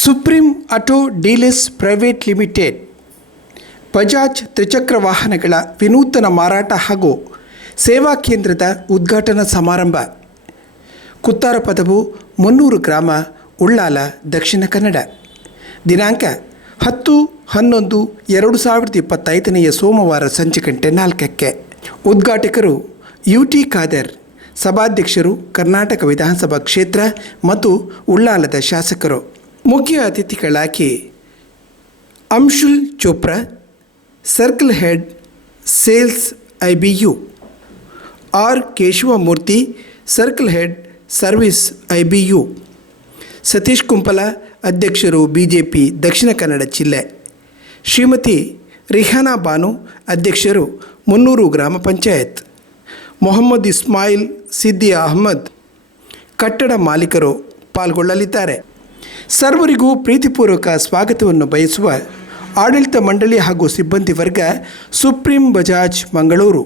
Supreme auto dealers private limited Bajaj ತ್ರಿಚಕ್ರ ವಾಹನಗಳ ವಿನೂತನ ಮಾರಾಟ ಹಾಗೂ ಸೇವಾ ಕೇಂದ್ರದ ಉದ್ಘಾಟನಾ ಸಮಾರಂಭ. ಕುತ್ತಾರಪದವು 300 ಗ್ರಾಮ, ಉಳ್ಳಾಲ, ದಕ್ಷಿಣ ಕನ್ನಡ. ದಿನಾಂಕ 10-11-2025 ಸೋಮವಾರ ಸಂಜೆ ಗಂಟೆ 4ಕ್ಕೆ. ಉದ್ಘಾಟಕರು UT ಖಾದರ್, ಸಭಾಧ್ಯಕ್ಷರು ಕರ್ನಾಟಕ ವಿಧಾನಸಭಾ ಕ್ಷೇತ್ರ ಮತ್ತು ಉಳ್ಳಾಲದ ಶಾಸಕರು. ಮುಖ್ಯ ಅತಿಥಿಗಳಾಗಿ Anshul Chopra, circle head sales IBU, R Keshavamurthy, circle head service IBU, Satish Kumpala, ಅಧ್ಯಕ್ಷರು BJP ದಕ್ಷಿಣ ಕನ್ನಡ ಜಿಲ್ಲೆ, ಶ್ರೀಮತಿ ರಿಹಾನಾ ಬಾನು, ಅಧ್ಯಕ್ಷರು 300 ಗ್ರಾಮ ಪಂಚಾಯತ್, ಮೊಹಮ್ಮದ್ ಇಸ್ಮಾಯಿಲ್, ಸಿದ್ದಿ ಅಹಮದ್, ಕಟ್ಟಡ ಮಾಲೀಕರು ಪಾಲ್ಗೊಳ್ಳಲಿದ್ದಾರೆ. ಸರ್ವರಿಗೂ ಪ್ರೀತಿಪೂರ್ವಕ ಸ್ವಾಗತವನ್ನು ಬಯಸುವ ಆಡಳಿತ ಮಂಡಳಿ ಹಾಗೂ ಸಿಬ್ಬಂದಿ ವರ್ಗ, ಸುಪ್ರೀಂ ಬಜಾಜ್ ಮಂಗಳೂರು.